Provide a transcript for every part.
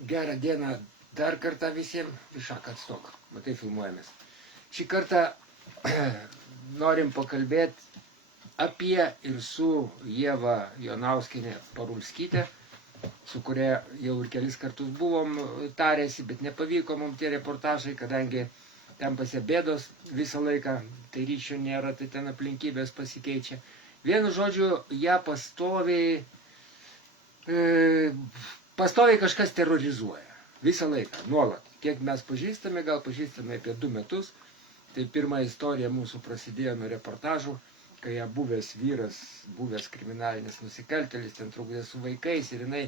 Gerą dieną dar kartą visiems. Išak atstok, matai filmuojamės. Šį kartą norim pakalbėti apie ir su Ieva Jonauskienė Parulskytė, su kuria jau ir kelis kartus buvom tarėsi, bet nepavyko mums tie reportažai, kadangi ten pasibėdos visą laiką, tai ryšio nėra, tai ten aplinkybės pasikeičia. Vienu žodžiu, ją pastoviai kažkas terrorizuoja. Visą laiką, nuolat. Kiek mes pažįstame, gal pažįstame apie 2 metus. Tai pirma istorija mūsų prasidėjo nuo reportažų, kai ją buvęs vyras, buvęs kriminalinis nusikaltėlis, ten trukdė su vaikais ir jinai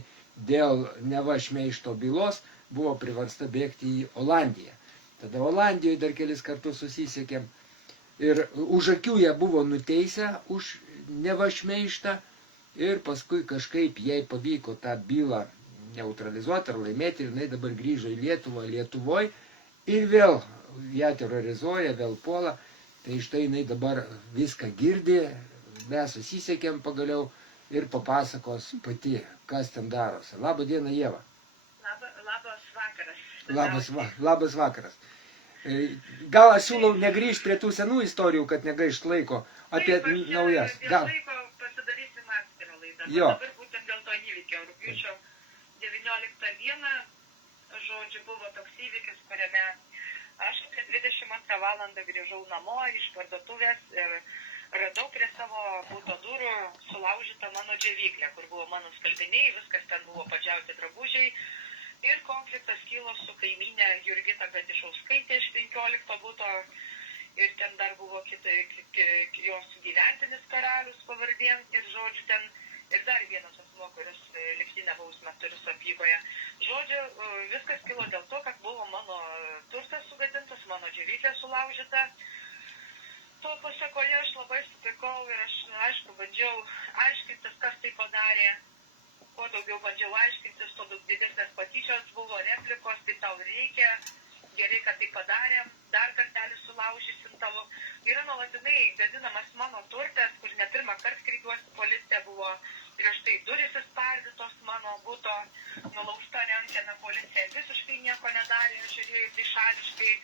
dėl neva šmeižto bylos buvo priversta bėgti į Olandiją. Tada Olandijoje dar kelis kartus susisiekėm ir už akių ją buvo nuteisę už neva šmeižtą ir paskui kažkaip jai pavyko tą bylą neutralizuoti ar laimėti ir jinai dabar grįžo į Lietuvą, Lietuvoje ir vėl ją terrorizuoja, vėl puola. Tai štai jinai dabar viską girdi, mes susisiekėm pagaliau ir papasakos pati, kas ten darosi. Labą dieną, Ieva. Labas vakaras. Labas vakaras. Gal aš siūlau negrįžti prie tų senų istorijų, kad negaišt laiko apie naujas. Gal laiko pasidarysim atskirą laidą. Jo. Dabar būtent dėl to įvykio. Rugpjūčio 19 dieną, žodžiu, buvo toks įvykis, kuriame aš apie 22 valandą grįžau namo iš parduotuvės ir radau prie savo buto durų sulaužytą mano džiovyklę, kur buvo mano skalbiniai, viskas ten buvo padžiauti drabužiai. Ir konfliktas kilo su kaimynė Jurgita Gadišauskaitė iš 15 buto. Ir ten dar buvo jos gyventinis karalius pavardėm. Ir žodžiu, ten ir dar vienas asmuo, kuris lygtinę bausmę turi Sapygoje. Žodžiu, viskas kilo dėl to, kad buvo mano turtas sugadintas, mano džiovyklė sulaužyta. To pasekoje aš labai supykau ir aš, aišku, bandžiau aiškintis, kas tai padarė. Kuo daugiau bandžiau aiškintis, tuo daug didesnės patyčios buvo, replikos, tai tau reikia, gerai, kad tai padarėm, dar kartelį sulaužysim tavo. Yra nuolatinai gadinamas mano turtas, kur ne pirmą kartą kreipiuosi, policija buvo prieš tai durys įspardytos mano buto, nulaužta rankena, policija visiškai nieko nedarė, žiūrėjau tai šališkai.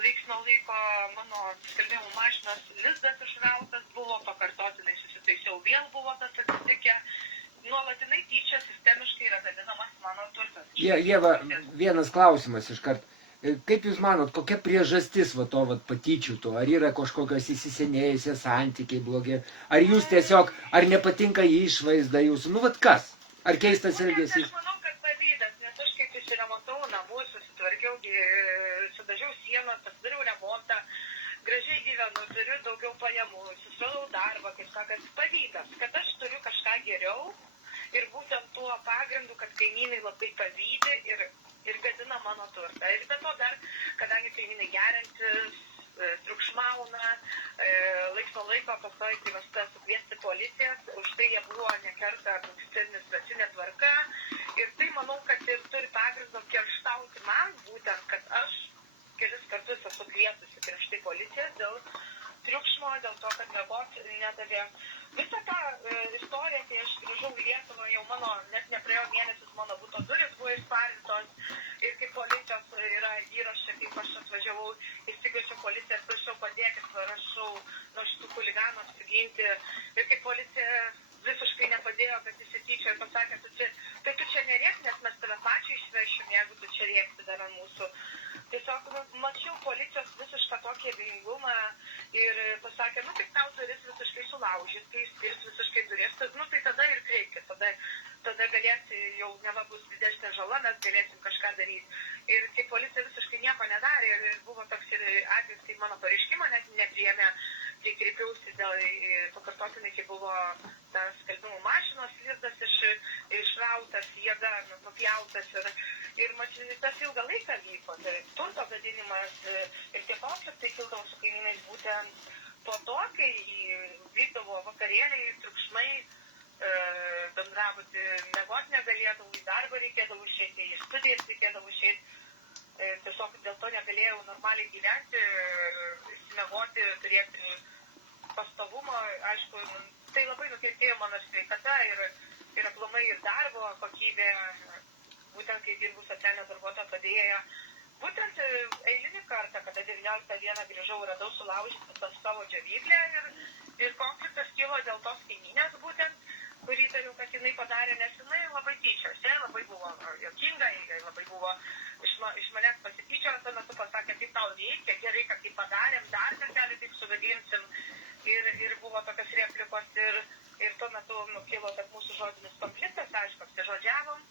Laiks nuo laiko mano skalbimų mašinos lizdas išrautas buvo, pakartotinai susitaisiau, vėl buvo tas atsitikę. Nuolatinai tyčia sistemiškai yra gadinamas mano turtas. Ieva, vienas klausimas iškart. Kaip Jūs manot, kokia priežastis to patyčių to? Ar yra kažkokios įsisenėjusios santykiai blogi? Ar Jūs tiesiog, ar nepatinka išvaizda Jūsų? Nu, kas? Ar keistas elgesys? Aš manau, kad pavydas, nes aš kaip išremontau namus, susitvarkiau, sudažiau sieną, pasidariau remontą, gražiai gyvenu, turiu daugiau pajamų, susiradau darbą, kaip sakant, pavydas, kad aš turiu kažką geriau ir būtent tuo pagrindu, kad kaimynai labai pavydi ir gadina mano turtą. Ir be to dar, kadangi kaimynai geriantis, triukšmauna, laiks nuo laiko pastoviai priversta sukviesti policijas, už tai jie buvo nekartą administracinė tvarka. Ir tai manau, kad ir turi pagrindo kerštauti man, būtent, kad aš kelis kartus esu kvietusi prieš tai policijas dėl triukšmo, dėl to, kad miegoti nedavė. Visą tą istoriją, kai aš grįžau į Lietuvą, jau mano, net nepraėjo mėnesis, mano buto durys buvo išspardytos ir kaip policijos yra įrašė, kaip aš atvažiavau, įsigaičiau policiją, prašau padėkit, prašau nuo šitų chuliganų apsiginti. Ir kaip policija visiškai nepadėjo, bet įsityčio ir pasakė, tai tu čia nerėk, nes mes tave pačiai išvešim, jeigu tu čia rėksi dar ant mūsų. Tiesiog mačiau policijos visišką tokį abejingumą ir pasakė, nu tai tau duris visiškai sulaužys, kai išskirs visiškai duris, nu tai tada ir kreipkis, tada galėsi, jau neva bus didesnė žala, mes galėsim kažką daryti. Ir kai policija visiškai nieko nedarė, ir buvo toks ir atvejis, kai mano pareiškimą net nepriėmė, kai kreipiausi dėl pakartotinai, kai buvo tas skalbimų mašinos lizdas išrautas, jėga nupjautas ir tas ilgą laiką vyko, tai turto gadinimas ir tie konfliktai kildavo su kaimynais būtent po to, kai vykdavo vakarėliai, triukšmai, bendrabuti, miegoti negalėdavau, į darbą reikėdavo išeiti, į studijas reikėdavo išeiti, tiesiog dėl to negalėjau normaliai gyventi, įsimiegoti, turėti pastovumą, aišku, tai labai nukentėjo mano sveikata ir aplamai ir darbo kokybė. būtent kai dirbu socialinio darbuotojo padėjėja. Būtent eilinį kartą, kada 19 dieną grįžau, radau sulaužytą savo džiovyklę ir konfliktas kilo dėl tos kaimynės būtent, kurį tariu, kad jinai padarė, nes jinai labai tyčiosi, labai buvo juokinga, labai buvo iš manęs pasityčio, tuo metu pasakė, kaip tau reikia, gerai, kad tai padarėm, dar kartelį taip sugadinsim ir buvo tokios replikos ir tuo metu kilo tas mūsų žodinis konfliktas, aišku, apsižodžiavom.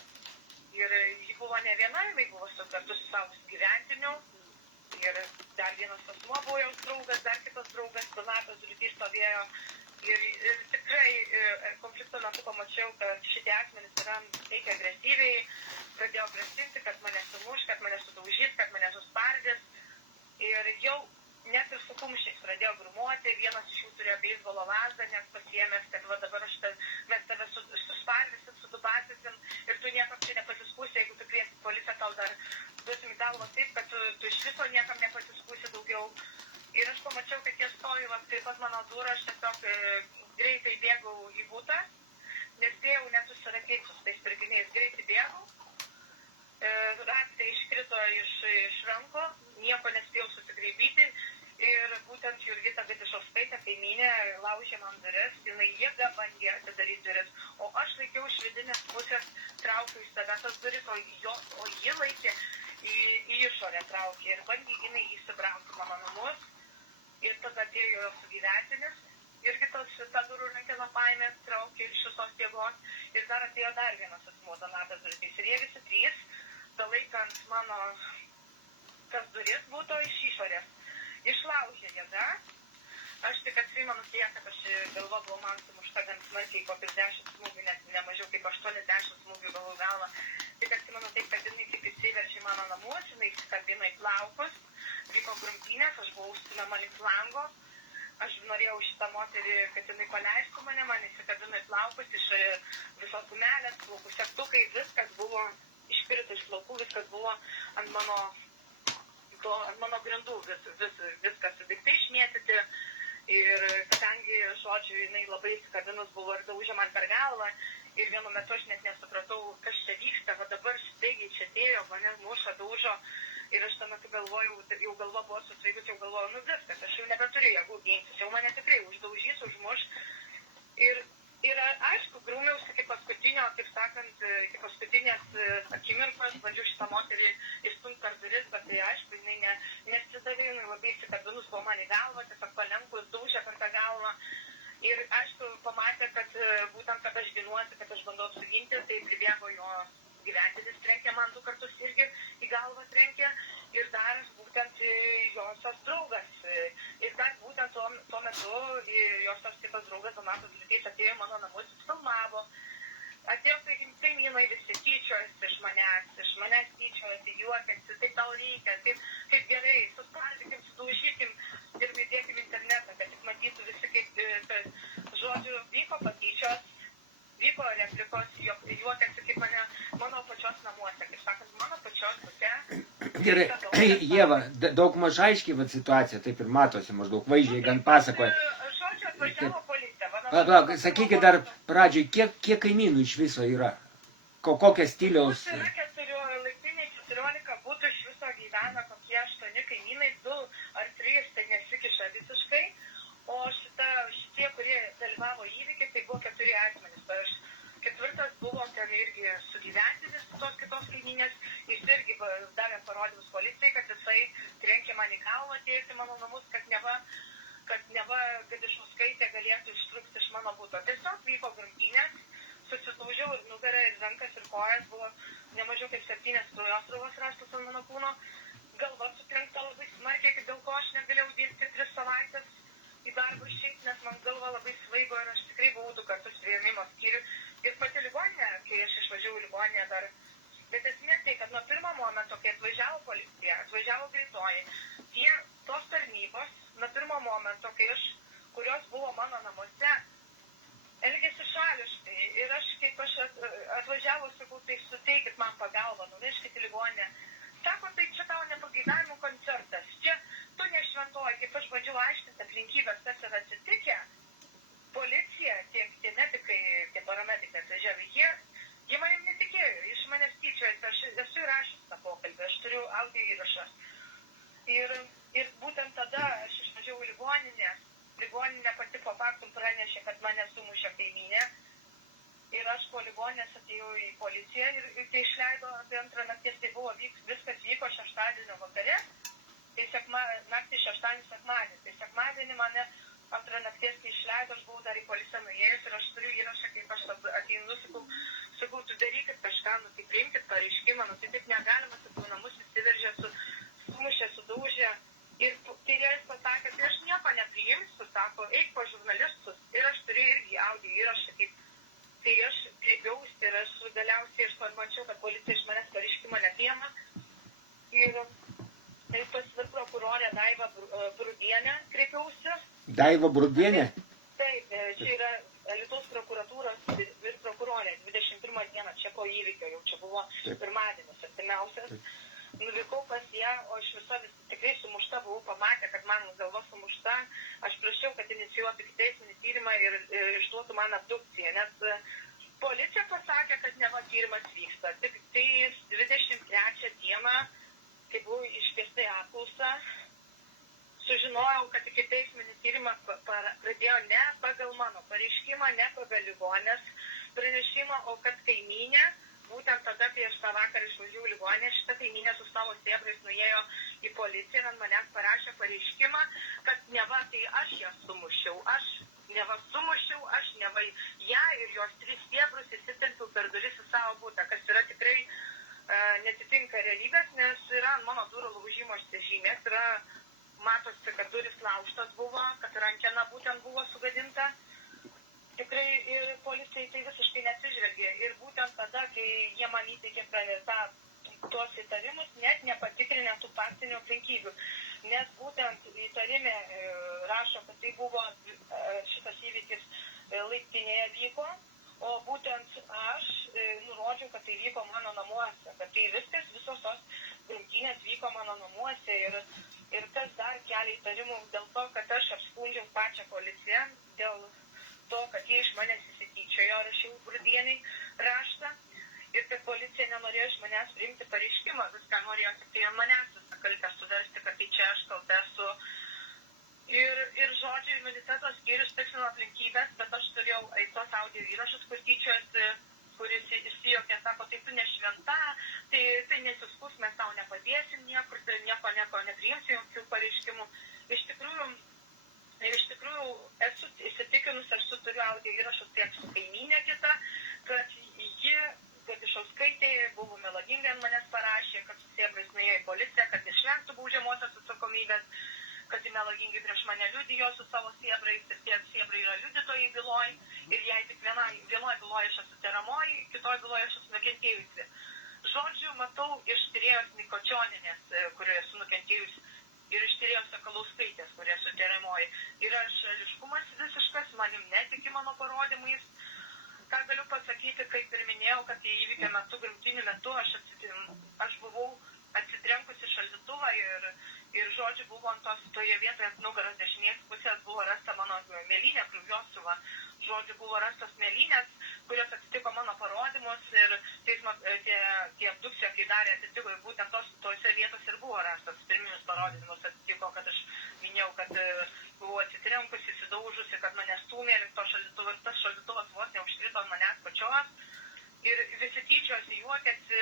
Ir ji buvo ne viena, jinai buvo kartu su savo gyventiniu. Ir dar vienas asmuo buvo jos draugas, dar kitas draugas, Donatas Liudys stovėjo. Ir tikrai konflikto metu pamačiau, kad šitie asmenys yra teikia agresyviai, pradėjo grasinti, kad mane sumuš, kad mane sudaužys, kad mane suspardys. Ir jau net ir su kumščiais pradėjo grumuoti, vienas iš jų turėjo beisbolo lazdą, nes pasiėmęs, kad va dabar mes tave suspardysim, sudubasysim ir tu niekam čia nepasiskūsi, jeigu tu kviesi policiją, tau dar duosim į galvą taip, kad tu iš viso niekam nepasiskūsi daugiau. Ir aš pamačiau, kad jie stovi, prie pat mano durų, aš tiesiog greitai bėgau į butą, nespėjau net susirakinti su tais pirkiniais, greitai bėgau. Raktai iškrito iš rankų, nieko nespėjau susigraibyti. Ir būtent Jurgita Gadišauskaitė, kaimynė, laužė man duris, jinai jėga bandė atidaryti duris, o aš laikiau iš vidinės pusės, traukiau į save tas duris, o ji laikė į išorę traukė ir bandė jinai įsibraukti mano namus. Ir tada atėjo jos sugyventinis, irgi tą durų rankeną paėmė, traukė iš visos jėgos. Ir dar atėjo dar vienas asmuo, Donatas Liudys. Ir jie visi trys, dalaikant mano tas duris, būtų iš išorės. Išlaužė jėga. Aš tik atsimenu tiek, kad aš galva buvo man sumušta gan smarkiai, kokius 10 smūgių, net nemažiau kaip 80 smūgių galvų galvą. Tik atsimenu taip, kad jinai tik įsiveržė mano namus, jinai įsikabino į plaukus, vyko grumtynės, aš buvau stumiama link lango. Aš norėjau šitą moterį, kad jinai paleistų man įsikabino į plaukus, iš visos gumelės, plaukų segtukai, viskas buvo iškrito iš plaukų, viskas buvo ant mano grindų, viskas daiktai išmėtyti. Ir kadangi, žodžiu, jinai labai įsikabinus buvo ir daužė man per galvą. Ir vienu metu aš net nesupratau, kas čia vyksta. Va dabar staigiai čia atėjo, mane muša, daužo. Ir aš tuo metu galvojau, jau galva buvo susvaigus, jau galvojau, nu viskas, aš jau nebeturiu jėgų gintis, jau mane tikrai uždaužys, užmuš. Ir aišku, grūmiausi iki paskutinio, kaip sakant, iki paskutinės akimirkos, bandžiau šitą moterį išstumti per duris, bet tai aišku, jinai nesidavė, jinai labai įsikabinus buvo man į galvą, tiesiog palenkus daužė per tą galvą. Ir aišku, pamatė, kad būtent, kad aš ginuosi, kad aš bandau apsiginti, tai pribėgo jo gyventinis, trenkė man 2 kartus irgi į galvą trenkė. Ir dar būtent josios draugas. Ir dar būtent tuo metu josios kitas draugas Donatas Liudys atėjo į mano namus, filmavo. Atėjo kaimynai visi tyčiojasi iš manęs tyčiojasi, juokiasi, tai tau reikia, kaip gerai, suspardykim, sudaužykim ir įdėkim internetą, kad tik matytų visi, kaip, žodžiu, vyko patyčios, vyko replikos, juokiasi kaip mano pačios namuose, kaip sakant, mano pačios bute. Gerai, Ieva, daug maž aiškiai situacija, taip ir matosi, maždaug vaizdžiai gan pasakoja. Žodžiu, atvažiavo policija. Palauk, sakykit dar pradžioj, kiek kaimynų iš viso yra? Kokia stiliaus? Yra 14 būtų iš viso gyvena kokie 8 kaimynai, 2 ar 3, tai nesikiša visiškai. O šitie, kurie dalyvavo įvykiai, tai buvo 4 asmenys. 4 buvo ten irgi sugyventinis tos kitos kaimynės, jis irgi davė parodymus policijai, kad jisai trenkė man į galvą, atėjęs į mano namus, kad neva Gadišauskaitė galėtų ištrūkti iš mano buto. Tiesiog vyko grumtynės, susidaužiau ir nugarą, ir rankas, ir kojas, buvo nemažiau kaip 7 kraujosruvos rastos ant mano kūno, galva sutrenkta labai smarkiai, dėl ko aš negalėjau dirbti 3 savaitės į darbą išeiti, nes man galva labai svaigo ir aš tikrai buvau 2 kartus priėmimo skyrių. Ir pati ligoninė, kai aš išvažiavau į ligoninę dar, bet esmė tai, kad nuo pirmo momento, kai atvažiavo policija, atvažiavo greitoji, tos tarnybos, nuo pirmo momento, kurios buvo mano namuose, elgėsi šališkai. Ir aš, kaip aš atvažiavau, sakau, tai suteikit man pagalbą, nuveškit į ligoninę. Sako, tai čia tau nepageidavimų koncertas, čia tu nešventoji, kaip aš bandžiau aiškinti aplinkybės, kas yra atsitikę. Policija, tie medikai, tie paramedikai atvažiavę, jie manim netikėjo, iš manęs tyčiojasi, aš policija ir kai išleido apie 2 nakties, tai viskas vyko šeštadienio vakare, tai naktį šeštadienį sekmadienį. Tai sekmadienį mane 2 nakties, kai išleido, aš buvau dar į policiją nuėjus ir aš turiu įrašą, kaip aš ateinu, sakau, tu darykit kažką, tai priimkit pareiškimą, tai taip negalima, sakau, namus įsiveržė, sumušė, sudaužė. Ir tyrėjas pasakė, tai aš nieko nepriimsiu, sako, eik po žurnalistus. Ir aš turiu irgi audio įrašą, tai aš kreipiausi ir aš galiausiai mačiau, kad policija iš manęs pareiškimą nepriima. Ir pas prokurorė Daiva Brudienė kreipiausi. Daiva Brudienė? Taip, čia yra Alytaus prokuratūros ir prokurorė 21 dieną, čia po įvykio, jau čia buvo pirmadienis, artimiausias. Nuvykau pas ją, o iš viso tikrai sumušta buvau, pamatę, kad man galva sumušta. Aš prašiau, kad inicijuotų ikiteisminį tyrimą ir išduotų man abdukciją, nes policija pasakė, kad neva tyrimas vyksta. Tik tai 23 dieną, kai buvau iškviesta į apklausą, sužinojau, kad ikiteisminį tyrimą pradėjo ne pagal mano pareiškimą, ne pagal ligonės pranešimą, o kad kaimynė, būtent tada, kai aš tą vakarą išvažiavau į ligonę, šita kaimynė su savo sėbrais nuėjo į policiją ir ant manęs parašė pareiškimą, kad neva tai aš ją sumušiau, aš neva ją ir jos 3 sėbrus įsitempiau per duris į savo butą, kas yra tikrai netitinka realybės, nes yra ant mano durų laužimo žymės, matosi, kad duris laužtas buvo, kad rankena būtent buvo sugadinta. Tikrai ir policijai tai visiškai nesižvelgė. Ir būtent tada, kai jie man įteikė tuos įtarimus, net nepatikrinę tų faktinių aplinkybių. Nes būtent įtarime rašo, kad tai buvo šitas įvykis laiptinėje vyko, o būtent aš nurodžiau, kad tai vyko mano namuose, kad tai visos tos grumtynės vyko mano namuose ir kas dar kelia įtarimų dėl to, kad aš apskundžiau pačią policiją, dėl to, kad jie iš manęs įsityčiojo, rašiau Brudieniai raštą ir kad policija nenorėjo iš manęs priimti pareiškimą, viską norėjo tik tai ant manęs visą kaltę suversti, kad tai čia aš kalta esu. Ir žodžiu, imuniteto skyrius tikslino aplinkybės, bet aš turėjau tos audio įrašus, kur tyčiojasi, kuris įsijokė, sako, tai tu nešventa, tai nesiskus, mes tau nepadėsim niekur, tai nieko nepriimsi, jokių pareiškimų. Iš tikrųjų, esu įsitikinus, aš turiu audio įrašus tiek su kaimynė kita, kad Gadišauskaitė buvo melagingai ant manęs parašė, kad su sėbrais nuėjo į policiją, kad išvengtų baudžiamosios atsakomybės, kad ji melagingai prieš mane liudijo su savo sėbrais ir tie sėbrai yra liudytojai byloj ir jei tik vienoj byloj aš esu tariamoji, kitoj byloj aš esu nukentėjusi. Žodžiu, matau iš tyrėjos Nikočionienės, kurioje esu nukentėjusi, ir iš tyrėjos Sakalauskaitės, kurie esu tariamoji. Yra šališkumas visiškas, manim netiki mano parodymais. Ką galiu pasakyti, kaip ir minėjau, kad įvykio metu, grumtynių metu, aš buvau atsitrenkusi šaldytuvą ir žodžiu, buvo toje vietoje ant nugaros dešinės pusės buvo rasta mano mėlynė, kraujosuva. Žodžiu, buvo rastos mėlynės, kurios atitiko mano parodymus ir tie abdukcija, kai darė, atitiko ir būtent tose vietose ir buvo rastas. Pirminius parodymus atitiko, kad aš minėjau, kad buvau atsitrenkusi, įsidaužusi, kad mane stūmė link to šaldytuvo ir tas šaldytuvas vos neužkrito ant manęs pačios. Ir visi tyčiosi, juokėsi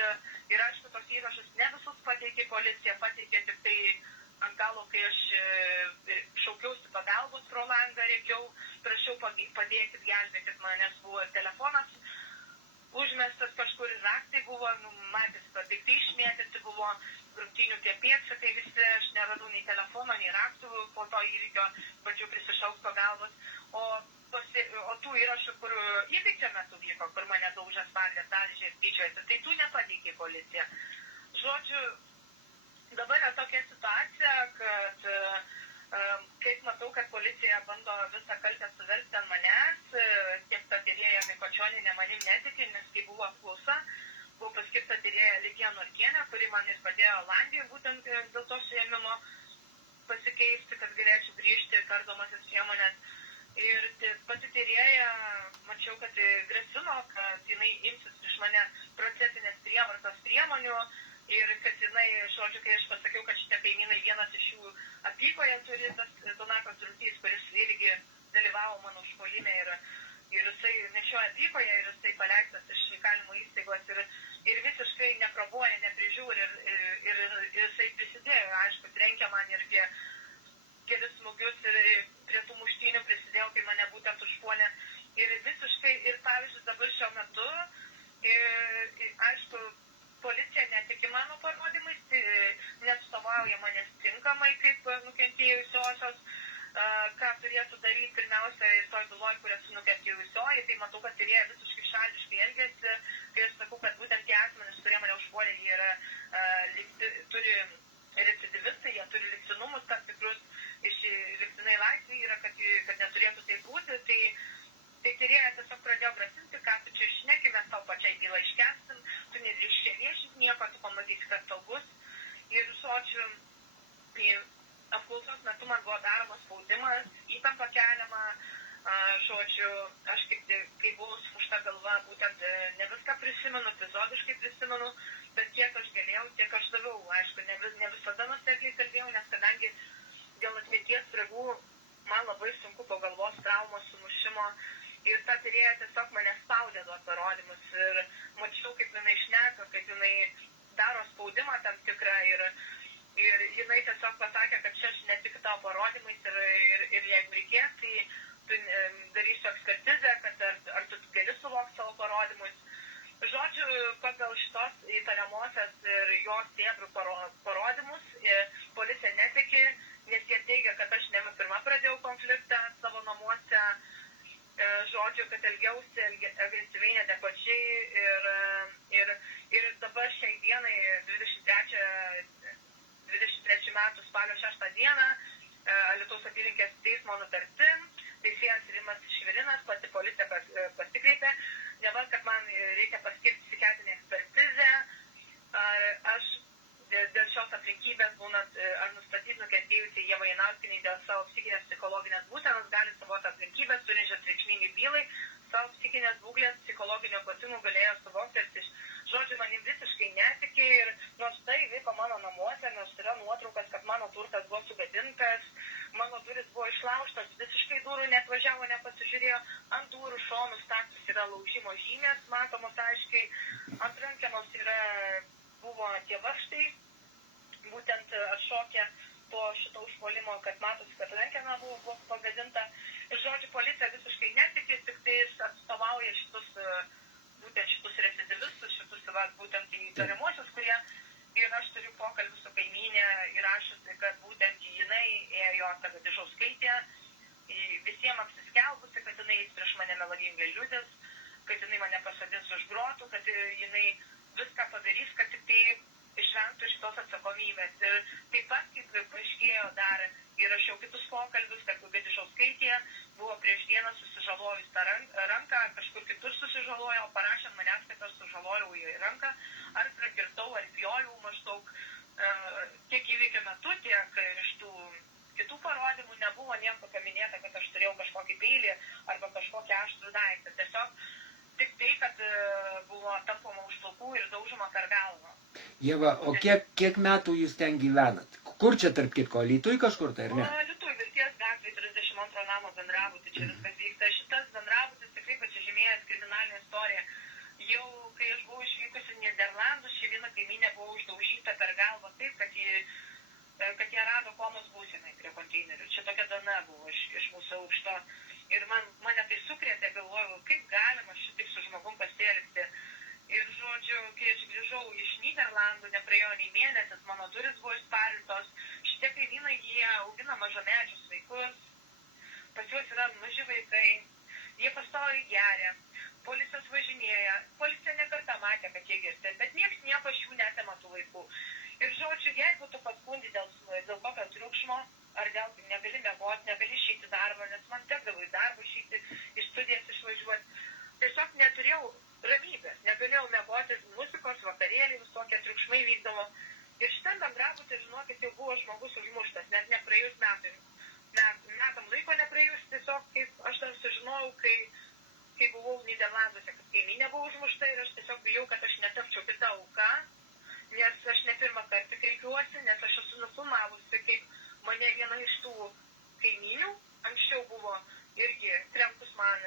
ir aišku, tos įrašus ne visus pateikė policija, pateikė tik tai ant galo, kai aš šaukiausi pagalbos pro langą, rėkiau, prašiau padėkit, gelbėkit, nes buvo telefonas užmestas kažkur ir raktai buvo, matys, kad daiktai išmėtyti buvo, grumtynių tie pėdsakai visi, aš neradau nei telefono, nei raktų po to įvykio, bandžiau prisišaukti pagalbos, o tų įrašų, kur įvykio metu vyko, kur mane daužė spardės, dalžė ir tyčiojasi, tai tų nepateikė policija. Žodžiu, dabar yra tokia situacija, kad kaip matau, kad policija bando visą kaltę suversti ant manęs, tiek ta tyrėja Mikočionienė manim netiki, nes kai buvo apklausa, buvo paskirta tyrėja Ligija Norkienė, kuri man ir padėjo Olandijoje būtent dėl to suėmimo pasikeisti, kad galėčiau grįžti kardomasis priemonės. Ir pati tyrėja, mačiau, kad grasino, kad jinai imsis iš mane procesinės prievartos priemonių ir kad jinai, žodžiu, kai aš pasakiau, kad šitie kaimynai vienas iš jų apykoje turi tas Donatas Drūtys, kuris irgi dalyvavo mano užpuolime ir jisai nešioja apykoję, ir jisai paleistas iš įkalinimo įstaigos ir visiškai neprobuoja, neprižiūri ir jisai prisidėjo, aišku, trenkė man irgi kelis smūgius ir prie tų muštynių prisidėjau, kai mane būtent užpuolė. Ir visiškai, ir pavyzdžiui, dabar šiuo metu, aišku, policija netiki mano parodymais, neatstovauja manęs tinkamai kaip nukentėjusiosios, ką turėtų daryti pirmiausia ir toj byloj, kur esu nukentėjusioji, tai matau, kad tyrėja visiškai šališkai elgėsi, kai aš sakau, kad būtent tie asmenys, kurie mane užpuolė, jie yra, turi recidivistai, jie turi liktinumus tam tikrus, liktinai laisvė yra, kad neturėtų tai būti, tai tyrėja tiesiog pradėjo grasinti, ką tu čia išneki, mes tau pačiai bylą iškestim, tu nedrįš čia viešinti nieko, tu pamatysi, kas tau bus. Ir žodžiu, apklausos metu man buvo daromas spaudimas, įtampa keliama, žodžiu, aš kai buvau sumušta galva, būtent ne viską prisimenu, epizodiškai prisimenu, bet kiek aš galėjau, tiek aš daviau, aišku, ne visada nuosekliai kalbėjau, nes kadangi dėl atminties spragų man labai sunku po galvos traumos sumušimo ir ta tyrėja tiesiog mane spaudė duoti parodymus ir mačiau, kaip jinai šneka, kaip jinai daro spaudimą tam tikrą ir jinai tiesiog pasakė, kad čia aš netikiu tavo parodymais ir jeigu reikės, tai tu darysiu ekspertizę, kad ar tu gali suvokti savo parodymus. Žodžiu, pagal šitos įtariamosios ir jos sėbrų parodymus policija netiki, nes jie teigia, kad aš ne pirma pradėjau konfliktą savo namuose, žodžiu, kad elgiausi agresyviai, neadekvačiai ir dabar šiai dienai 23 metų spalio 6 dieną Alytaus apylinkės teismo nutartim, teisėjas Rimas Švirinas, pati policija pasikreipė, neva, kad man reikia paskirti psichiatrinę ekspertizę, ar aš dėl šios aplinkybės būnant, ar nustatyti nukentėjusiai Ievai Janauskienei dėl savo psichinės psichologinės būsenos, gali savoti aplinkybės, turinčias reikšmingai bylai, savo psichinės būklės, psichologinio ypatumų galėjo suvokti ir žodžiu, manim visiškai netikė ir nors tai vyko mano namuose, nors yra nuotraukas, kad mano turtas buvo sugadintas, mano duris buvo išlaužtas, visiškai durų neatvažiavo, nepasižiūrėjo, ant durų šonų staktis yra laužimo žymės, matomos aiškiai, ant rankenos buvo tie varžtai, būtent atšokę po šito užpuolimo, kad matosi, kad rankena buvo pagadinta. Ir žodžiu, policija visiškai netikė, tik tai atstovauja šitus recidivistus, būtent įtariamuosius, kurie ir aš turiu pokalbį su kaimynė įrašusi, kad būtent jinai ėjo Gadišauskaitė, visiems apsiskelbusi, kad jinai prieš mane melagingai liudys, kad jinai mane pasodins už grotų, kad jinai viską padarys, kad tik tai išvengtų šitos atsakomybės. Ir taip pat, kaip paaiškėjo dar, įrašiau kitus pokalbius, kad Gadišauskaitė buvo prieš dieną susižalojus tą ranką, kažkur kitur susižalojo, parašė manęs, kad aš sužalojau į ranką, ar prakirtau, ar pjojau maždaug tiek įvykio metu, tiek iš tų kitų parodymų nebuvo nieko paminėta, kad aš turėjau kažkokį peilį arba kažkokį aštrų daiktą. Tiesiog tik tai, kad buvo tampoma už plaukų ir daužoma per galvą. Ieva, o kiek metų jūs ten gyvenat? Kur čia tarp kitko, Alytuj kažkur tai, ar ne? Alytuj, Vilties gatvėje 32 namo bendrabutį, čia viskas vyksta. Šitas bendrabutis tikrai pasižymėjęs kriminalinę istoriją. Jau, kai aš buvau išvykusi į Niderlandus, ši viena kaimynė buvo uždaužyta per galvą taip, kad jie rado komos būsenai prie konteinerių. Čia tokia dana buvo iš mūsų aukšto. Ir mane tai sukrėtė, galvojau, kaip galima šitaip su žmogum pasielgti. Ir žodžiu, kai aš grįžau iš Niderlandų, nepraėjo nei mėnesis, mano duris buvo išparintos. Šitie kaimynai, jie augina mažamečius vaikus, pas juos yra maži vaikai, jie pastoviai geria, policijos važinėja, policija nekartą matė, kad jie girti, bet nieks nieko iš jų netema tų vaikų. Ir žodžiu, jeigu tu paskundi dėl kokio triukšmo, ar dėl negali miegoti, negali išeiti darbą, nes man tekdavo į darbą išeiti, iš studijas išvažiuoti, tiesiog neturėjau ramybės, negalėjau miegoti, muzikos, vakarėliai, visokie triukšmai vykdavo. Ir šitam bendrabutį, žinokit, jau buvo žmogus užmuštas, net nepraėjus metam laiko nepraėjus, tiesiog kaip aš dar sužinojau, kai buvau Niderlanduose, kad kaimynė buvo užmušta ir aš tiesiog bijau, kad aš netapčiau kita auka, nes aš ne pirmą kartą kreipiuosi, nes aš esu nufilmavusi, kaip mane viena iš tų kaimynių, anksčiau buvo irgi trenkus man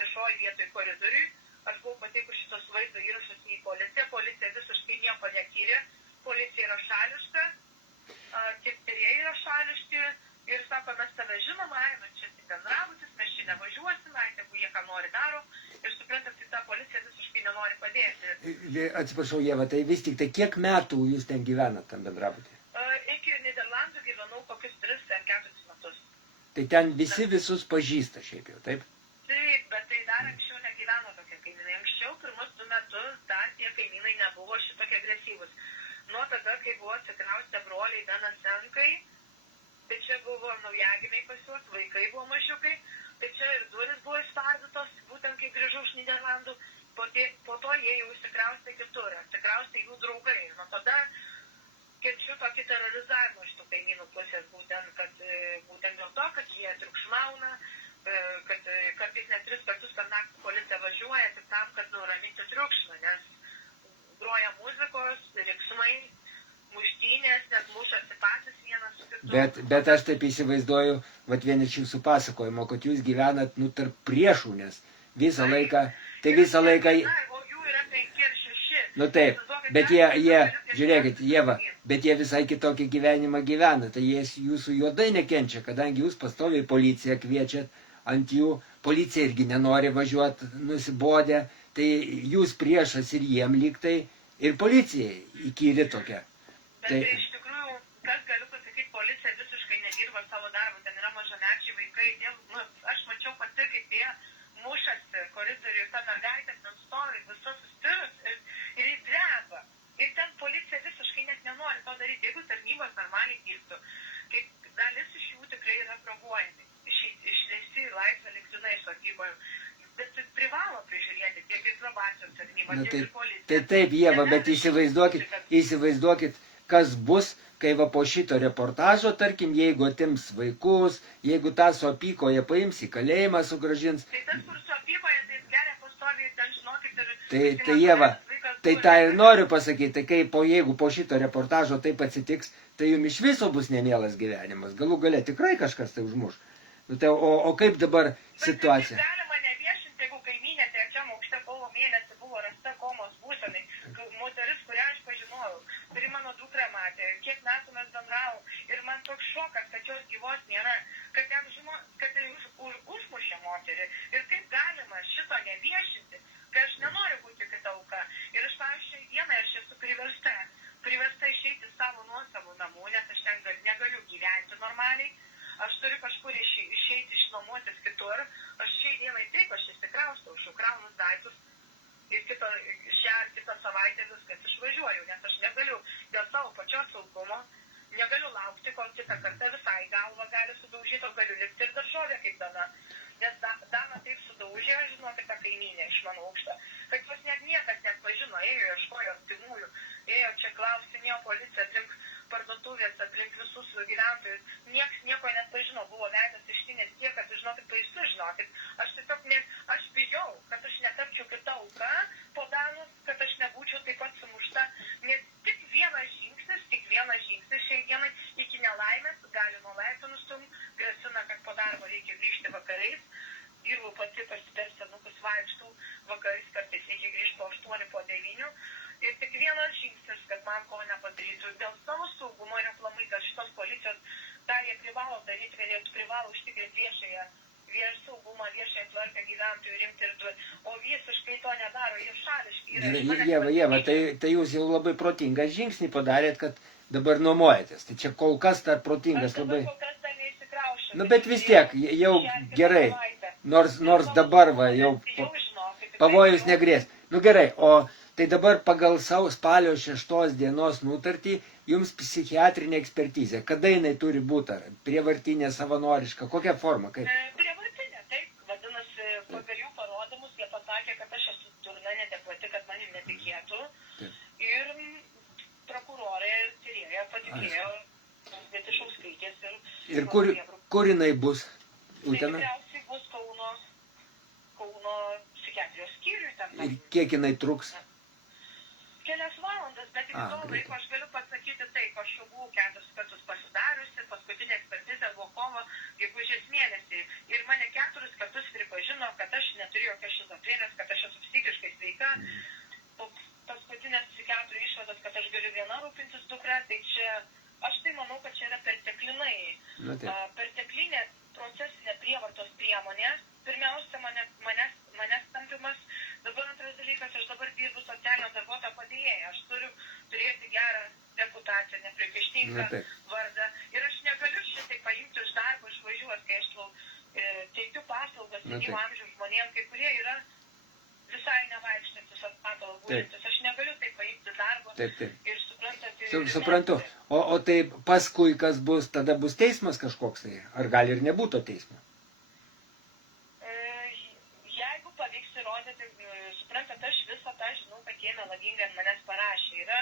viešoji vietoj koridoriui. Aš buvau pateikus šitos vaizdo įrašus į policiją. Policija visiškai nieko netyrė. Policija yra šališka. Tiek tyrėjai yra šališki. Ir sako, mes tave žinom, nu čia tik bendrabutis, mes čia nevažiuosime, tegu jie ką nori daro. Ir suprantat, tai ta policija visiškai nenori padėti. Atsiprašau, Ieva, tai vis tik tai kiek metų jūs ten gyvenat, tam bendrabutį? Iki Niderlandų gyvenau kokius 3 ar 4 metus. Tai ten visi visus pažįsta šiaip jau, taip? Taip, bet tai dar anksčiau negyveno tokie kaimynai. Anksčiau pirmus 2 metus dar tie kaimynai nebuvo šitokie agresyvus. Nuo tada, kai buvo atsikraustę broliai Benasenkai, tai čia buvo naujagimiai pas juos, vaikai buvo mažiukai, tai čia ir durys buvo įspardytos, būtent kai grįžau iš Niderlandų, po to jie jau įsikraustė kitur, atsikraustė jų draugai. Nuo tada kenčiu tokį terorizavimą iš tų kaimynų pusės, būtent dėl to, kad jie triukšmauna, kad kartais net 3 kartus per naktį policija važiuoja tik tam, kad nuraminti triukšmą, nes groja muzikos, riksmai, muštynės, net mušasi patys vienas su kitu. Bet aš taip įsivaizduoju, vat vien iš jūsų pasakojimo, kad jūs gyvenat, tarp priešų, nes visą laiką... O jų yra 5 ir 6. Taip, bet jie, žiūrėkit, Ieva, bet jie visai kitokį gyvenimą gyvena, tai jie jūsų juodai nekenčia, kadangi jūs pastoviai policiją kviečiat ant jų, policija irgi nenori važiuoti nusibodę, tai jūs priešas ir jiem lyg tai, ir policijai įkyri tokia. Bet iš tikrųjų, kas galiu pasakyti, policija visiškai nedirba savo darbą, ten yra mažamečiai vaikai, aš mačiau pati, kaip jie mušasi koridoriuje, ta mergaitė ten stovi, visus sustirus ir jis dreba. Ir ten policija visiškai net nenori to daryti, jeigu tarnybos normaliai dirbtų. Kaip dalis iš jų tikrai yra provuojami, išleisti į laisvę lygtinai sargyboje. Bet privalo prižiūrėti tiek ir probacijos tarnybą, tiek ir policija. Tai taip, Ieva, bet įsivaizduokit, kas bus, kai va po šito reportažo, tarkim, jeigu atims vaikus, jeigu tą su apykoje paims į kalėjimą, sugrąžins. Tai tas, kur su apykoje, tai geria pastoviai, ten žinokit ir... Tai Ieva, tai tą ir noriu pasakyti, tai jeigu po šito reportažo taip atsitiks, tai jums iš viso bus nemielas gyvenimas. Galų gale tikrai kažkas tai užmuš. O kaip dabar situacija? Bet galima neviešinti, jeigu kaimynė trečiam aukšte kovo mėnesį buvo rasta komos būsenai. Moteris, kurią aš pažinojau, kuri mano dukrą matė, kiek metų mes bendravom. Ir man toks šokas, kad jos gyvos nėra, kad tai užmušė moterį. Ir kaip galima šito neviešinti, kai aš nenoriu būti kita auka. Ir aš pavyzdžiui, dieną aš esu priversta išeiti savo nuosavų namų, nes aš ten negaliu gyventi normaliai. Aš turiu kažkur išeiti išnuomotis kitur. Aš šiai dienai taip, aš įsikraustau, užkraunus daiktus. Ir šią ar kitą savaitę viskas išvažiuoju, nes aš negaliu dėl savo pačios saugumo, negaliu laukti, kol kitą kartą visai galva gali sudaužyti, o galiu likti ir daržovė kaip Dana. Nes Dana taip sudaužė, aš žinokit, tą kaimynę iš mano aukštą, kad jos net niekas nepažino, ėjo ieškojo artimųjų, ėjo čia klausinėjo policija aplink parduotuvės, aplink visus gyventojus, nieks nieko nepažino, buvo veidas ištinės tiek, kad žinokit, baisu žinokit, aš tiesiog aš bijau, kad aš netapčiau kita auka po Danos, kad aš nebūčiau taip pat sumušta, nes tik vienas žingsnis šiai dienai iki nelaimės gali nuo laiptų nustumti, grasina, kad po darbo reikia grįžti vakarais, dirbu pati per senukus vaikštų vakarais, kartais reikia grįžti po 8, po 9. Ir tik vienas žingsnis, kad man ko nepadarytų. Dėl savo saugumo ir aplamai, kad šitos policijos tą jie privalo daryti, kad jie privalo užtikrinti viešąją saugumą, viešąją tvarką gyventojų rimti ir o visiškai to nedaro, jie šališki. Ieva, tai jūs jau labai protingą žingsnį padarėt, kad dabar nuomojatės. Tai čia kol kas dar protingas labai... Aš kol kas dar neįsikraušiu. Bet vis tiek, jau gerai, nors dabar va, jau pavojus negrės. Gerai, o tai dabar pagal savo spalio 6 dienos nutartį jums psichiatrinė ekspertizė. Kada jinai turi būti? Prievartinė, savanoriška? Kokia forma? Prievartinė, taip. Vadinasi, pagal jų parodymus jie pasakė, kad aš esu durna, neadekvati, kad manim netikėtų. Ir prokurorė tyrėja patikėjo Vietišauskaitės ir kur jinai bus? Tai tikriausiai bus Kauno psichiatrijos skyriui. Ir kiek jinai truks? kelias valandas, bet iki to laiko aš galiu pasakyti taip, aš jau buvau 4 kartus pasidariusi, paskutinė ekspertizė buvo kovo gegužės mėnesį ir mane 4 kartus pripažino, kad aš neturiu jokios šizofrenijos, kad aš esu psichiškai sveika. Po paskutinės psichiatrų išvados, kad aš galiu viena rūpintis dukra, tai čia, aš tai manau, kad čia yra perteklinai. Perteklinė procesinė prievartos priemonė, pirmiausia, manęs tampimas. Dabar antras dalykas, aš dabar dirbu socialinio darbuotojo padėjėją. Aš turiu turėti gerą reputaciją, nepriekaištingą vardą. Ir aš negaliu šitai paimti iš darbo, išvažiuoti, kai aš teikiu paslaugas senyvo amžiaus žmonėms, kai kurie yra visai nevaikštantis ant patalo gūrintis. Aš negaliu tai paimti darbo. Ir suprantate. Suprantu. O tai paskui, kas bus, tada bus teismas kažkoks tai? Ar gali ir nebūtų teismo? Suprantat, aš visą tą žinau, kad jie melagingai ant manęs parašė. Yra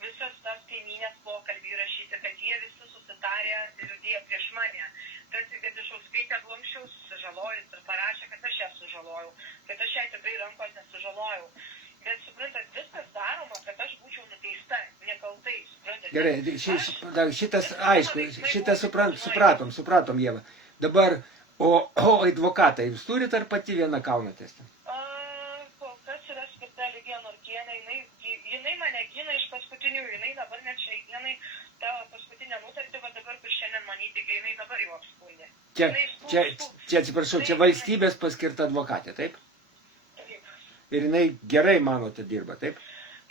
visas tas kaimynės pokalbį įrašyti, kad jie visi susitarė ir liudėjo prieš mane. Tarsi, kad Išauskaitė Blumščiau sužalojus ir parašė, kad aš ją sužalojau, kad aš jai tikrai rankos nesužalojau. Bet suprantat, viskas daroma, kad aš būčiau nuteista, nekaltai. Suprantat, gerai, šitas aišku, šitą supratom, Ieva. Dabar, o advokatai, jūs turit ar pati viena kaunatės? Jinai mane gina iš paskutinių, jinai dabar net šiai dienai tą paskutinę nutartį, va dabar, kur šiandien manyti, kai jinai dabar jau apskundė. Čia atsiprašau, čia valstybės paskirta advokatė, taip? Taip. Ir jinai gerai, manote, dirba, taip?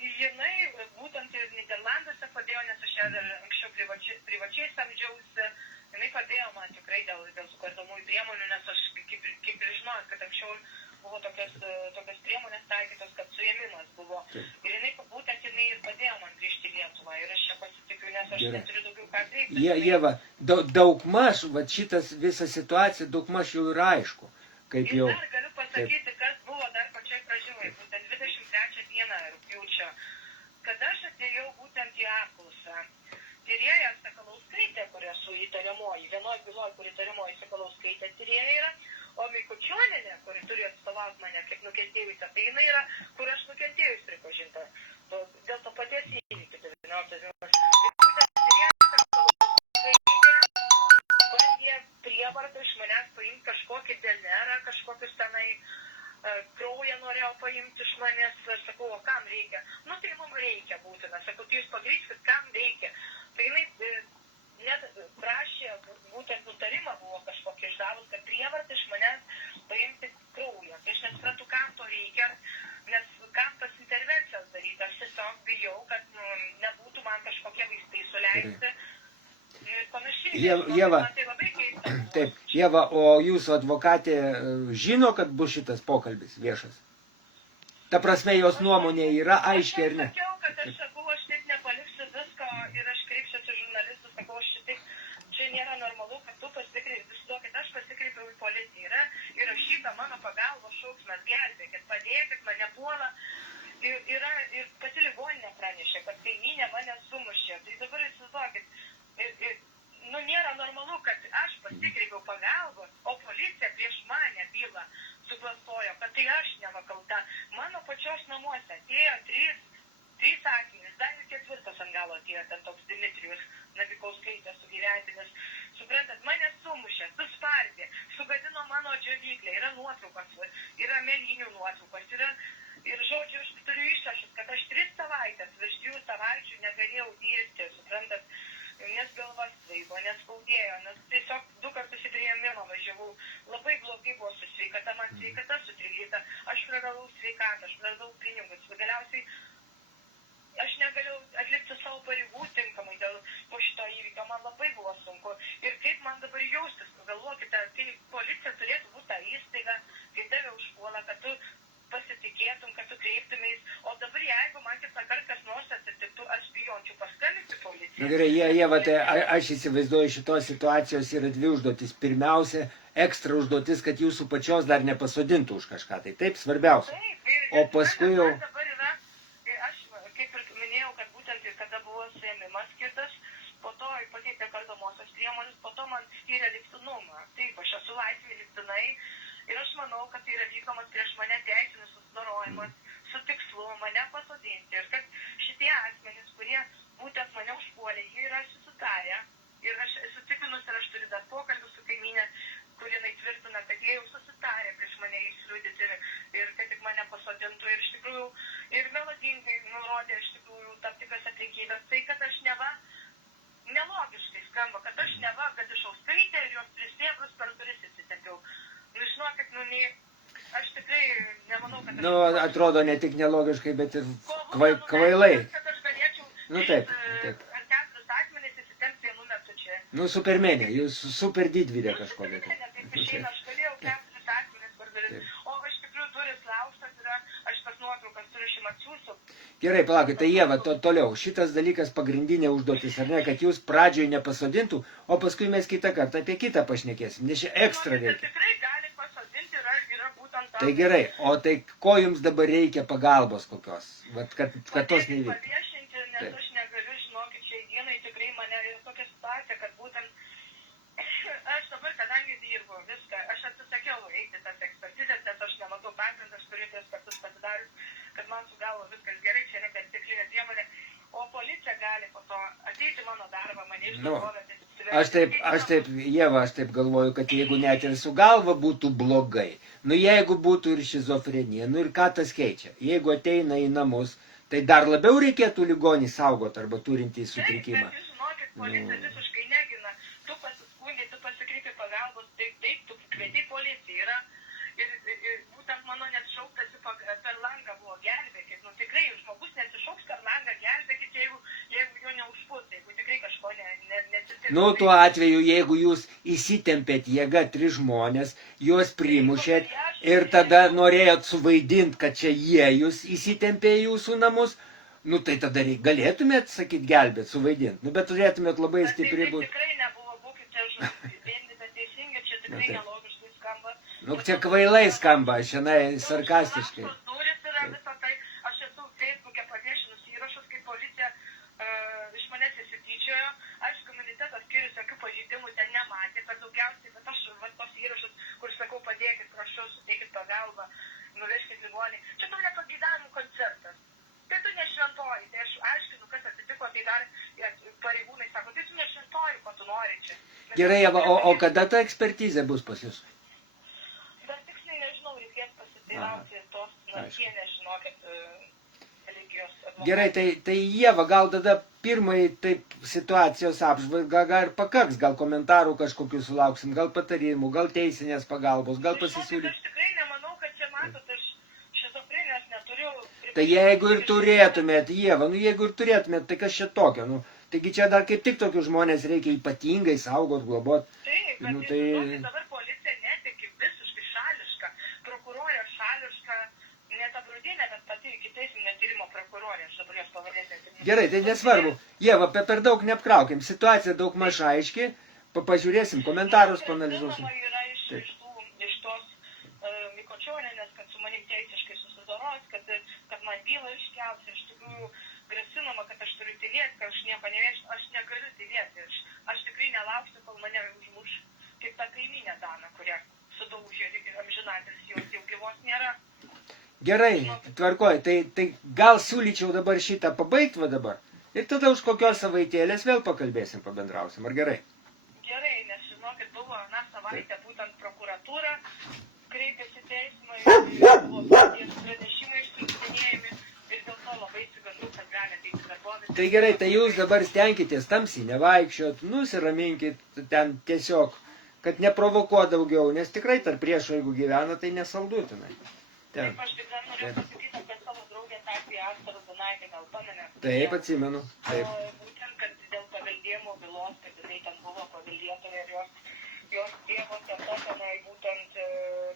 Jinai būtent ir Niderlanduose padėjo, nes aš ją anksčiau privačiai samdžiausi. Jinai padėjo man tikrai dėl sukardomųjų priemonių, nes aš kaip ir žinojau, kad anksčiau buvo tokios priemonės taikytos, kad suėmimas buvo. Ir jinai būtent ir padėjo man grįžti į Lietuvą. Ir aš čia pasitikiu, nes aš neturiu daugiau ką kreiptis. Ieva, daugmaž, va šitas visa situacija daugmaž jau yra aišku. Kaip jau... Ir dar galiu pasakyti, kas buvo dar pačioj pradžioj, būtent 23 dieną rugpjūčio, kad aš atėjau būtent į apklausą. Tyrėja Sakalauskaitė, kur esu įtariamoji, vienoj byloj, kur įtariamoji Sakalauskaitė tyrėja yra, o Mikučionienė, kuri turi atstovauti mane kaip nukentėjusią, tai jinai yra, kur aš nukentėjus pripažinta. Dėl to paties įvykį 19 dienos. Tai būtent tyrėja Sakalauskaitė bandė prievartą iš manęs paimti kažkokį DNR, kažkokius tenai kraują norėjo paimti iš manęs. Aš sakau, o kam reikia? Nu tai mums reikia būtina. Sakau, tai jūs pagrįskit, kam reikia. Tai jinai net prašė, būtent nutarimą buvo kažkokį išdavus, kad prievartą iš manęs paimti kraują. Tai aš nesuprantu, kam to reikia, nes kam tas intervencijas daryti. Aš tiesiog bijau, kad nebūtų man kažkokie vaistai suleisti. Ir panašiai. Ieva, man tai labai keista. Taip, Ieva, o jūsų advokatė žino, kad bus šitas pokalbis viešas? Ta prasme, jos nuomonė yra aiškiai ir ne? Aš sakiau, kad aš sakau, aš taip nepaliksiu visko ir aš kreipsiuosi žurnalistus, sakau, aš šitaip, čia nėra normalu, kad tu įsivaizduokit, aš pasikreipiau į policiją, yra įrašyta mano pagalbos šauksmas, gelbėkit, padėkit, mane puola. Ir pati ligoninė pranešė, kad kaimynė mane sumušė. Tai dabar įsivaizduokit, nėra normalu, kad aš pasikreipiau pagalbos, o policija prieš mane bylą suklastojo, kad tai aš nevakalta. Mano pačios namuose atėjo trys asmenys, dar ir 4 ant galo atėjo, ten toks Dimitrijus Nabikauskaitė sugyventinis. Suprantat, mane sumušė, suspardė, sugadino mano džiovyklę, yra nuotraukos, yra mėlynių nuotraukos, ir žodžiu, aš turiu išrašus, kad aš 3 savaitės, virš 2 savaičių negalėjau dirbti, suprantat, nes galvas svaigo, nes skaudėjo, nes tiesiog 2 kartus į priėmimą važiavau, labai blogai buvo su sveikata, man sveikata sutrikdyta, aš praradau sveikatą, aš praradau pinigus, galiausiai aš negalėjau atlikti savo pareigų tinkamai dėl po šito įvykio, man labai buvo sunku. Ir kaip man dabar jaustis, galvokite, tai policija turėtų būti ta įstaiga, kai tave užpuola, kad tu pasitikėtum, kad tu kreiptumės, o dabar jeigu man kitą kartą kas nors atsitiktų, aš bijončiau paskambinti policijai. Na gerai, Ieva, tai aš įsivaizduoju, šitos situacijos yra 2 užduotis. Pirmiausia, ekstra užduotis, kad jūsų pačios dar nepasodintų už kažką. Tai taip, svarbiausia. O paskui jau... Po to pakeitė kardomosios priemonės, po to man skyrė lygtinumą. Taip, aš esu laisvė lygtinai ir aš manau, kad tai yra vykdomas prieš mane teisinis susidorojimas su tikslu mane pasodinti ir kad šitie asmenys, kurie būtent mane užpuolė, jie yra susitarę ir aš esu tikrinus ir aš turiu dar pokalbį su kaimynė, kuri jinai tvirtina, kad jie jau susitarė prieš mane įsliūdyti ir kad tik mane pasodintų ir iš tikrųjų ir melodingai nurodė iš tikrųjų tam tikras aplinkybės, tai kad aš nelogiškai skamba, kad aš Gadišaus skaitė ir jos prisėbrus per duris įsitempiau. Nu, žinokit, aš tikrai nemanau, kad aš... atrodo ne tik nelogiškai, bet ir kvailai. Kad aš galėčiau Taip. ar 4 asmenys įsitempti vienu metu čia. Supermenė, jūs super didvydė kažkokia. Taip išeina, aš galėjau 4 asmenys per duris. O iš tikrųjų duris laužtas yra, aš tas nuotraukas turiu šim atsiųsiu. Gerai, palaukit, tai Ieva, toliau. Šitas dalykas pagrindinė užduotis, ar ne, kad jūs pradžioj nepasodintų, o paskui mes kitą kartą apie kitą pašnekėsim, nes čia ekstra reikia. Tikrai gali pasodinti, yra būtent tam. Tai gerai, o tai ko jums dabar reikia pagalbos kokios? Vat, kad tos neįvyktų. Paviešinti, nes aš negaliu, žinokit, šiai dienai tikrai mane yra tokia situacija, kad būtent aš dabar, kadangi dirbu viską, aš atsisakiau eiti tas ekspertizės, nes aš nematau pagrindą, aš turiu ties kartus pasidarius, kad man su galva viskas gerai, čia yra perteklinė priemonė, o policija gali po to ateiti mano darbą, mane išduoda. Aš taip galvoju, kad jeigu net ir su galva būtų blogai, jeigu būtų ir šizofrenija, ir ką tas keičia? Jeigu ateina į namus, tai dar labiau reikėtų ligonį saugoti arba turintį sutrikimą. Taip, žinokit, policija visiškai negina. Tu pasiskundai, tu pasikreipi pagalbos, taip, tu kvieti policiją. Yra ir būtent mano net šauktasi per langą buvo gelbėkit. Tikrai žmogus nesišauks per langą gelbėkit, jeigu jo neužpuls, jeigu tikrai kažko neatsitiks. Tuo atveju, jeigu jūs įsitempėt jėga 3 žmonės, juos primušėt ir tada norėjot suvaidinti, kad čia jie jūs įsitempė į jūsų namus, tai tada galėtumėt, sakyt, gelbėt, suvaidinti. Bet turėtumėt labai stipriai būti. Tai tikrai nebuvo, būkite vieni, bet teisingi, čia tikrai nelogiškai skamba. Čia kvailai skamba, šiandien sarkastiškai. Durys yra visą tai, aš esu Facebook'e paviešinus įrašus, kai policija iš manęs įsityčiojo, aišku, imunitetas skyrius jokių pažeidimų ten nematė, per daugiausiai, bet aš tos įrašus, kur sakau, padėkit, prašau, suteikit pagalbą, nuvežkit ligonį. Čia tau nepageidavimų koncertas. Tai tu nešventoji, tai aš aiškinu, kas atsitiko, tai dar pareigūnai sako, tai tu nešventoji, ko tu nori čia. Gerai, o kada ta ekspertizė bus pas jūs? Dar tiksliai nežinau, reikės pasiteirauti tos, jie nežinokit, religijos advokatai. Gerai, tai Ieva, gal tada pirmai taip situacijos apžvalga, gal pakaks, gal komentarų kažkokių sulauksim, gal patarimų, gal teisinės pagalbos, gal pasisiūlyti. Aš tikrai nemanau, kad čia matot, aš šizofrenijos neturiu. Tai jeigu ir turėtumėt, Ieva, jeigu ir turėtumėt, tai kas čia tokio? Taigi čia dar kaip tik tokius žmonės reikia ypatingai saugot, globot. Taip, bet dabar policija netiki, visiškai šališka, prokurorė šališka, net Abrudinė, bet pati ikiteisminio tyrimo prokurorė, aš dabar jos pavadėsiu. Gerai, tai nesvarbu. Ieva, per daug neapkraukim, situacija daug maž aiški, pažiūrėsim, komentarus panalizuosim. Yra iš tos Mikočionienės, kad su manim teisiškai susidoros, kad man bylą iškels, iš tikrųjų grasinama, kad aš turiu tylėti, kad aš nieko neveiksiu, aš negaliu tylėti, aš tikrai nelauksiu, kol mane užmuš, kaip ta kaimynė Dana, kurią sudaužė amžinatis, jos jau gyvos nėra. Gerai, tvarkoj, tai gal siūlyčiau dabar šitą pabaigti dabar ir tada už kokios savaitėlės vėl pakalbėsim, pabendrausim, ar gerai? Gerai, nes žinokit, buvo savaitę būtent prokuratūra, kreipėsi teismą ir buvo pranešimai išsiuntinėjami ir dėl to labai įsigandau, kad gali ateiti darbovietė. Tai gerai, tai jūs dabar stenkitės tamsiai nevaikščiot, nusiraminkit ten tiesiog, kad neprovokuot daugiau, nes tikrai tarp priešo, jeigu gyvena, tai nesaldutinai. Taip, aš tik dar noriu pasakyti apie savo draugę Tatį Astarą Danaitę, gal pamenė. Taip, atsimenu. Taip. Būtent, kad dėl paveldėjimo bylos, kad jinai ten buvo paveldėtoja ir jos tėvas teta tenai būtent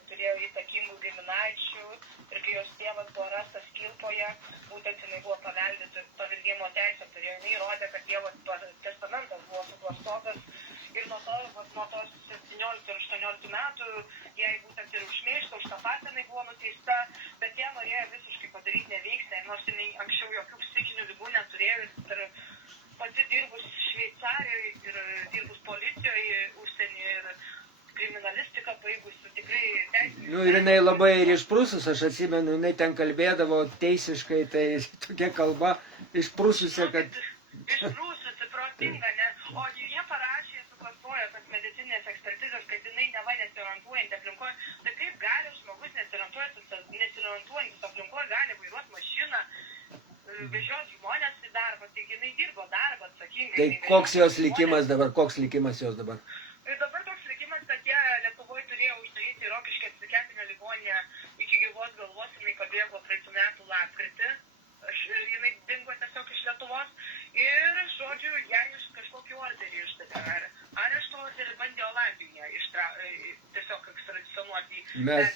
turėjo įtakingų giminaičių ir kai jos tėvas buvo rastas Kilpoje, būtent jinai buvo paveldėjimo teisę, turėjo jinai įrodė, kad tėvas testamentas buvo suklastotas ir nuo tos 17 ir 18 metų jai būtent ir už šmeižtą, už tą patį jinai buvo nuteista, bet ją norėjo visiškai padaryti neveiksnę, nors jinai anksčiau jokių psichinių ligų neturėjo ir pati dirbus Šveicarijoje ir dirbus policijoje užsienį ir kriminalistiką baigusi, tikrai teisinė Nu, ir jinai labai ir išprusus, aš atsimenu, jinai ten kalbėdavo teisiškai, tai tokia kalba išprususi, kad... Išprūsusi, protinga, ne? O jie parašė, suklastojo tas medicinės ekspertizės, kad jinai neva nesiorientuojant aplinkoje. Tai kaip gali žmogus nesiorientuojantis aplinkoje, gali vairuoti mašiną, vežios žmonės į darbą, taigi jinai dirbo darbą atsakingai. Tai koks jos likimas dabar, koks likimas jos dabar? Ir dabar toks likimas, kad jie Lietuvoje turėjo uždaryti Rokiškės psichiatrinę ligoninę iki gyvos galvos, jinai pabėgo praeitų metų lapkritį. Jinai dingo tiesiog iš Lietuvos ir, žodžiu, jai iš kažkokį orderį išdavė. Arešto orderį bandė Olandijoje tiesiog ekstradicionuoti. Mes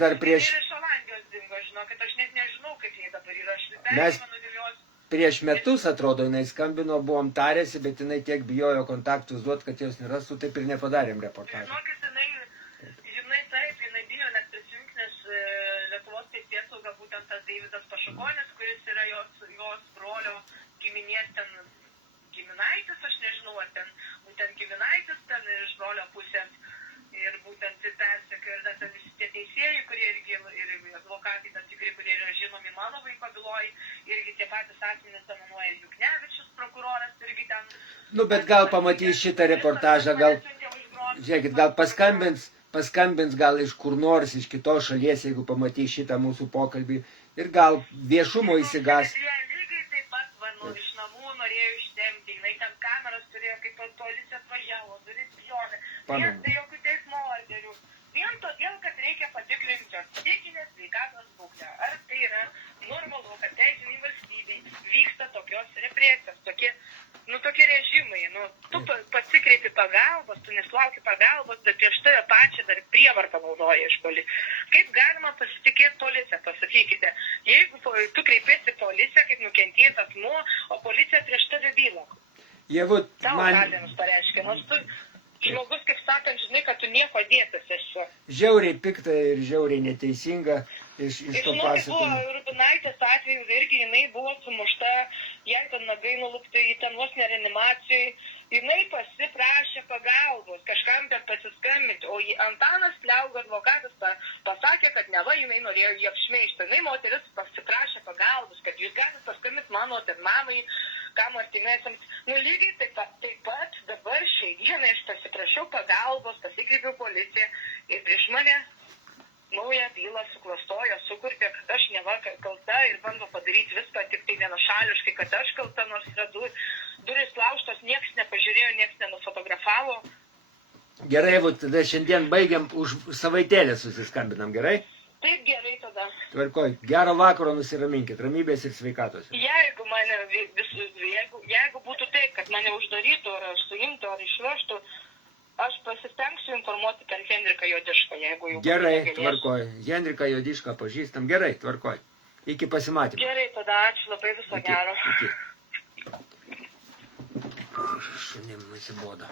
dar prieš... Ir iš Olandijos dingo, žinokit, aš net nežinau, kaip jai dabar yra. Aš persimenu dėl jos. Prieš metus, atrodo, jinai skambino, buvom tarėsi, bet jinai tiek bijojo kontaktus duoti, kad jos nerastų, taip ir nepadarėm reportažą. Žinokit, jinai bijo net prisijungti, nes Lietuvos teisėsauga būtent tas Deividas Pašukonis, kuris yra jos brolio giminės ten giminaitis, aš nežinau, ar ten būtent giminaitis ten iš brolio pusės ir būtent persekio ir ten visi tie teisėjai, kurie irgi ir advokatai tam tikri, kurie yra žinomi mano vaiko byloj, irgi tie patys asmenys dominuoja Juknevičius, prokuroras irgi ten. Nu, bet gal pamatys šitą reportažą, gal, žiūrėkit, gal paskambins gal iš kur nors, iš kitos šalies, jeigu pamatys šitą mūsų pokalbį ir gal viešumo įsigas. Lygiai taip pat, iš namų norėjo ištemti, jinai ten kameras turėjo, kaip policija atvažiavo, duris pjovė, vien tai jokių teismo orderių, vien todėl, kad reikia patikrinti psichinės sveikatos būklę. Ar tai yra normalu, kad teisinėj valstybėj vyksta tokios represijos, tokie režimai, tu pasikreipi pagalbos, tu nesulauki pagalbos, bet prieš tave pačią dar prievartą naudoja iš policijos. Kaip galima pasitikėti policiją, pasakykite, jeigu tu kreipiesi policiją kaip nukentėjęs asmuo, o policija prieš tave bylą. Tau galimus pareiškia, nors tu žmogus, kaip sakant, žinai, kad tu nieko dėtas esi. Žiauriai pikta ir žiauriai neteisinga iš to pasakojimo. Buvo Rubinaitės atveju irgi, jinai buvo sumušta, jai ten nagai nulupti, į ten vos nereanimacijai. Jinai pasiprašė pagalbos, kažkam ten pasiskambinti, o Antanas Pliauga advokatas pasakė, kad neva jinai norėjo jį apšmeižti. Jinai moteris pasiprašė pagalbos, kad jūs galite paskambinti mano ten mamai, kam artimėsiams. Lygiai taip pat dabar šiai dienai aš pasiprašiau pagalbos, pasikreipiau policiją ir prieš mane naują bylą suklastojo, sukurpė, kad aš neva kalta ir bando padaryti viską tik tai vienašališkai, kad aš kalta, nors yra duris laužtos, nieks nepažiūrėjo, nieks nenufotografavo. Gerai, tada šiandien baigiam, už savaitėlę susiskambinam, gerai? Taip, gerai tada. Tvarkoj, gero vakaro, nusiraminkit, ramybės ir sveikatos. Jeigu būtų taip, kad mane uždarytų, ar suimtų, ar išvežtų, aš pasistengsiu informuoti per Henriką Jodišką, jeigu jau... Gerai, tvarkoj. Henriką Jodišką pažįstam. Gerai, tvarkoj. Iki pasimatymų. Gerai, tada ačiū labai, viso gero. Šunim nusibodo.